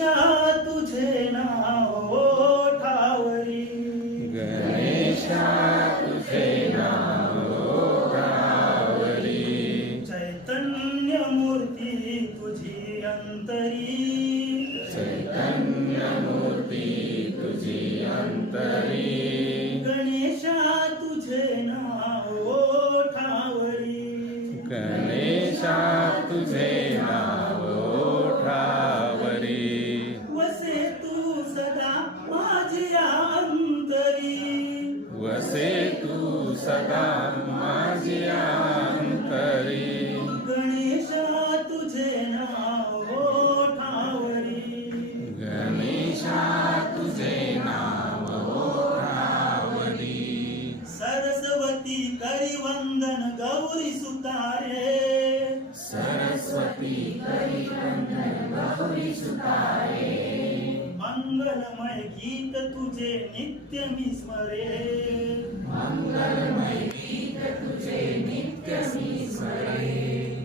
तुझे नाव ओठावरी. गणेशा तुझे नाव ओढावरी चैतन्य मूर्ती तुझी अंतरी. चैतन्य मूर्ती तुझी अंतरी. गणेशा तुझे नाव ओठावरी. गणेशा तुझे वसे तू सदा माझी अंतरी. गणेशा तुझे नाव ओठावरी. गणेशा तुझे नाव ओढावरी सरस्वती करी वंदन गौरी सुतारे मंगलमय गीत तुझे नित्य मी स्मरे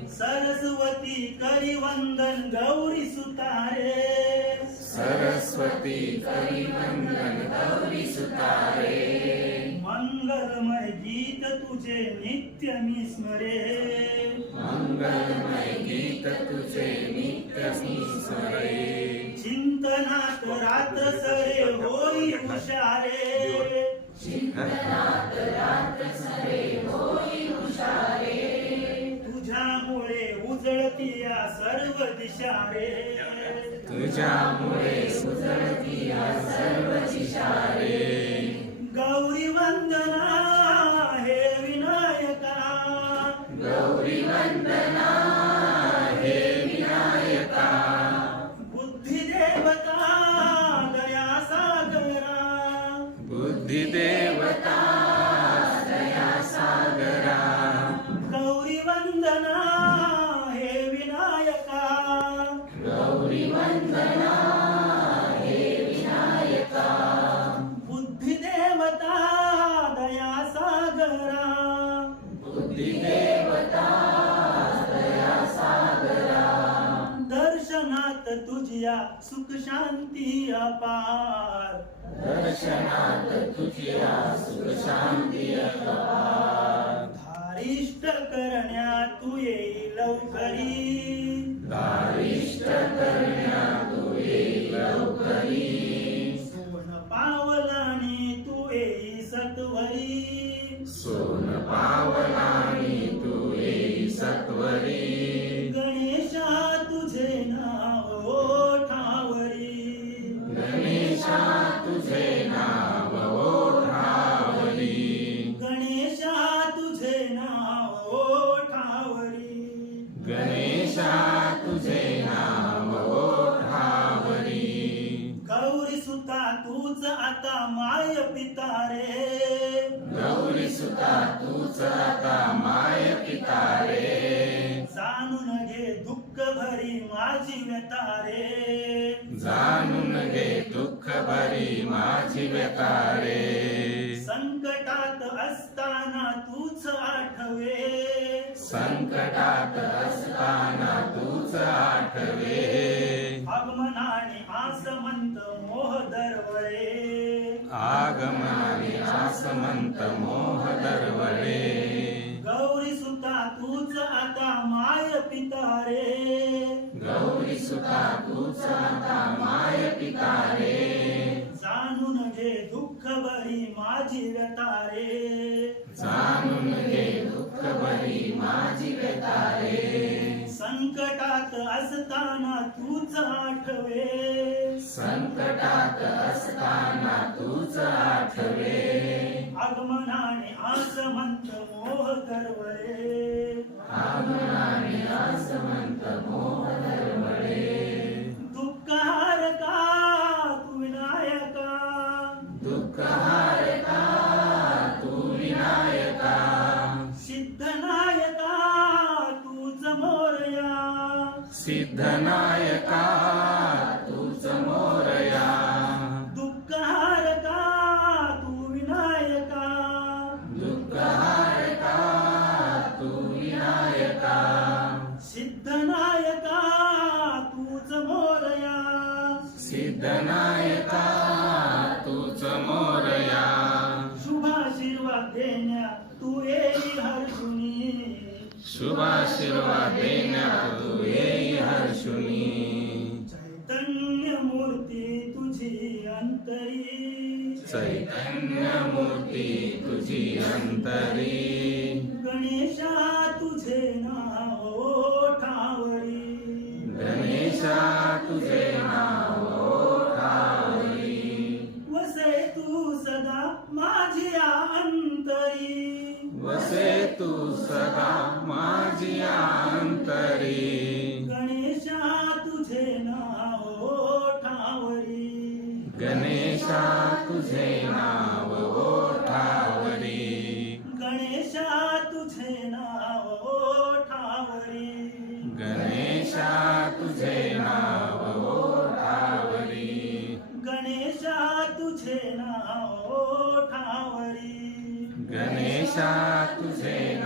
सरस्वती करी वंदन गौरी सुतारे. सरस्वती करिवंदन गौरी सुतारे. मंगलमय गीत तुझे नित्य मी स्मरे. मंगलमय गीत तुझे नित्य स्मरे. चिंतनात रात्र सरे होई हुशारे. तुझ्यामुळे उजळती या सर्व दिशा रे तुझ्यामुळे सुधरती या सर्व दिशारे. सागरा बुद्धी देवता दया सागरा दर्शनात तुझ्या सुख शांती अपार. दर्शनात तुझ्या सुख शांती अपार धारिष्ट करण्या तू येई लवकरी. आता माय पिता रे गौरी सुता तूच आता माय पिता रे जाणून घे दुःख भरी माझी व्यथा रे जाणून घे दुःख भरी माझी व्यथा रे संकटात असताना तूच आठवे. संकटात असताना तूच आठवे. आगमनाने आसमंत आसमंत मोह दरवळे गौरी सुता तूच आता माय पिता रे गौरी सुता तूच आता माय पिता रे जाणून घे दुःख भरी माझी व्यथा रे जाणून घे दुःख भरी माझी व्यथा रे संकटात असताना तूच आठवे। संकटात असताना तूच आठवे। आगमनाने आसमंत मोह दरवळे आगमनाने आसमंत मोह दरवळे दुःखहारका तू विनायका. दुःखहारका तू विनायका. सिद्धनायका तूच मोरया सिद्धनायका तू येई हर्षुनी शुभाशीर्वाद देण्या तू येई हर्षुनी चैतन्य मूर्ती तुझी अंतरी. चैतन्य मूर्ती तुझी अंतरी. गणेशा तुझे नाव सदा माझी अंतरी गणेशा तुझे नाव ओठावरी. गणेशा तुझे नाव ओठावरी. गणेशा तुझे नाव ओठावरी. गणेशा तुझे नाव ओठावरी. गणेशा तुझे नाव ओठावरी. गणेशा तुझे